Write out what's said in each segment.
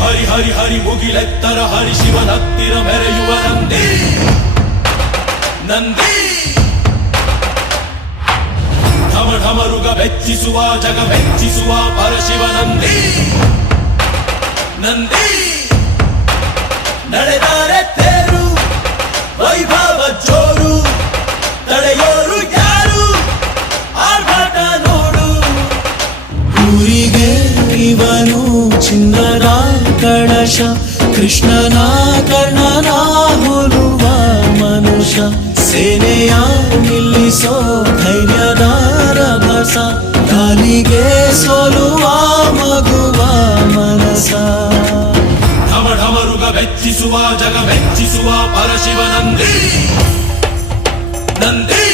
ಹರಿ ಹರಿ ಹರಿ ಮುಗಿಲೆತ್ತರ ಹರಿ ಶಿವನತ್ತಿರ ಮೆರೆಯುವ ನಂದಿ ನಂದಿ ಢಮ ಢಮರುಗ ಮೆಚ್ಚಿಸುವ ಜಗ ಮೆಚ್ಚಿಸುವ ಪರಶಿವ ನಂದಿ ನಂದಿ ನಡೆದರೆ ತೇರು ವೈಭವ ಜೋರು ತಡೆಯೋರು ಯಾರು ಆರ್ಭಟ ನೋಡು ಊರಿಗೆ ಇವನು ಚಿನ್ನದ ಕಳಶ ಕೃಷ್ಣನ ಕರ್ಣನ ಹೋಲುವ ಮನುಷ್ಯ ಸೇನೆಯ ನಿಲ್ಲಿಸೋ ಧೈರ್ಯದ ರಭಸ ಕಾಲಿಗೆ ಸೋಲುವ ಮಗುವ ಮನಸ ಢಮ ಢಮರುಗ ಮೆಚ್ಚಿಸುವ ಜಗ ಮೆಚ್ಚಿಸುವ ಪರಶಿವ ನಂದಿ ನಂದಿ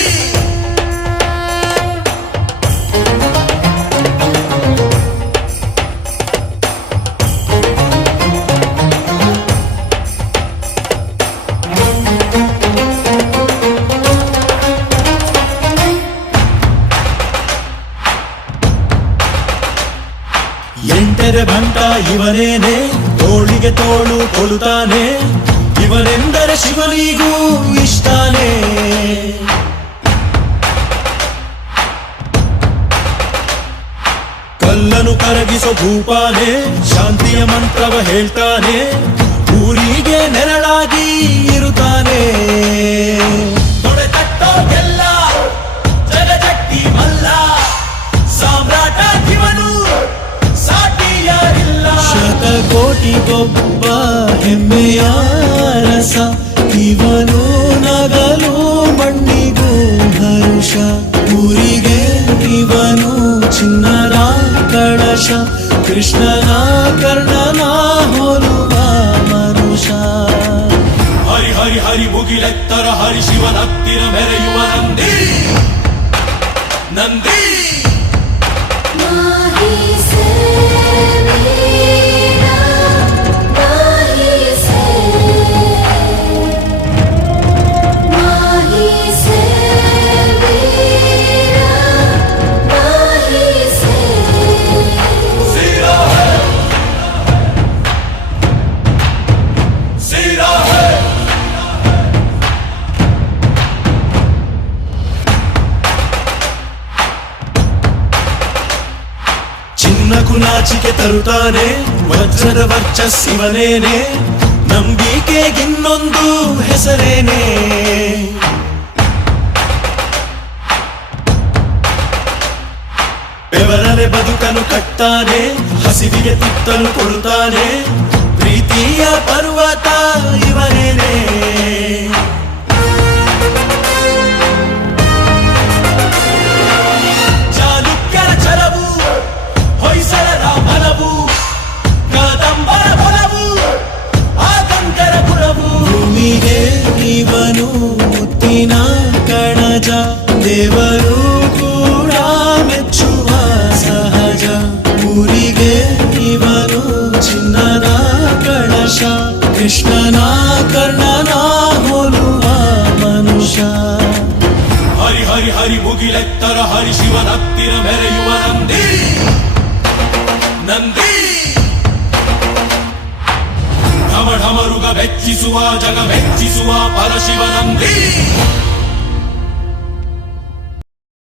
ಎಂಟರೆ ಭಂಟ ಇವನೇನೆ ತೋಳಿಗೆ ತೋಳು ಕೊಲುತ್ತಾನೆ ಇವನೆಂದರೆ ಶಿವನಿಗೂ ಇಷ್ಟಾನೆ ಕಲ್ಲನು ಕರಗಿಸೋ ಭೂಪಾನೆ ಶಾಂತಿಯ ಮಂತ್ರವ ಹೇಳ್ತಾನೆ ಊರಿಗೆ ನೆರಳಾಗಿ ಇರುತ್ತಾನೆ ತೊಡೆತಟ್ಟೋ ಎಲ್ಲ ಜಗಜಟ್ಟಿ ಮಲ್ಲ ಸಾಮ್ರಾಟ ಇವನು ಸಾಟಿಯಾರಿಲ್ಲ ಶತಕೋಟಿಗೊಬ್ಬ ಹೆಮ್ಮೆಯ ರಸ ಇವನು ನಗಲು ಮಣ್ಣಿಗೂ ಹರುಷ ಊರಿಗೆ ಇವನು ಚಿನ್ನದ ಕಳಶ ಕೃಷ್ಣನ ಕರ್ಣನ ಹೋಲುವ ಮನುಷ್ಯ ಹರಿ ಹರಿ ಹರಿ ಮುಗಿಲೆತ್ತರ ಹರಿ ಶಿವನತ್ತಿರ ಮೆರೆಯುವ ನಂದಿ ನಂದಿ ಚಿನ್ನಕು ನಾಚಿಕೆ ತರುತ್ತಾನೆ ವಜ್ರದ ವರ್ಚಸ್ಸಿವನೇನೆ ನಂಬಿಕೆಗಿನ್ನೊಂದು ಹೆಸರೇನೆ ಬೆವರನೆ ಬದುಕನು ಕಟ್ತಾನೆ ಹಸಿವಿಗೆ ತುತ್ತಲು ಕೊಡುತ್ತಾನೆ ಪ್ರೀತಿಯ ಪರ್ವತ ಇವನೇನೆ ಚಾಲುಕ್ಯರ ಛಲವು ಹೊಯ್ಸಳರ ಮನವು ಕಾದಂಬರ ಬಲವು ಆಗಂಗರ ಗುಣವು ಭೂಮಿಗೆ ಇವನು ಮುತ್ತಿನ ಕಣಜ ದೇವರು ಕೂಡ ಮೆಚ್ಚುವ ಸಹಜ ಊರಿಗೆ ಇವನು ಚಿನ್ನದ ಕಳಶ ಕೃಷ್ಣನ ಕರ್ಣನ ಹೋಲುವ ಮನುಷ್ಯ ಹರಿ ಹರಿ ಹರಿ ಮುಗಿಲೆತ್ತರ ಹರಿ ಶಿವನತ್ತಿರ ಮೆರೆಯುವ ನಂದಿ ನಂದಿ ಢಮ ಢಮರುಗ ಮೆಚ್ಚಿಸುವ ಜಗ ಮೆಚ್ಚಿಸುವ ಪರಶಿವ ನಂದಿ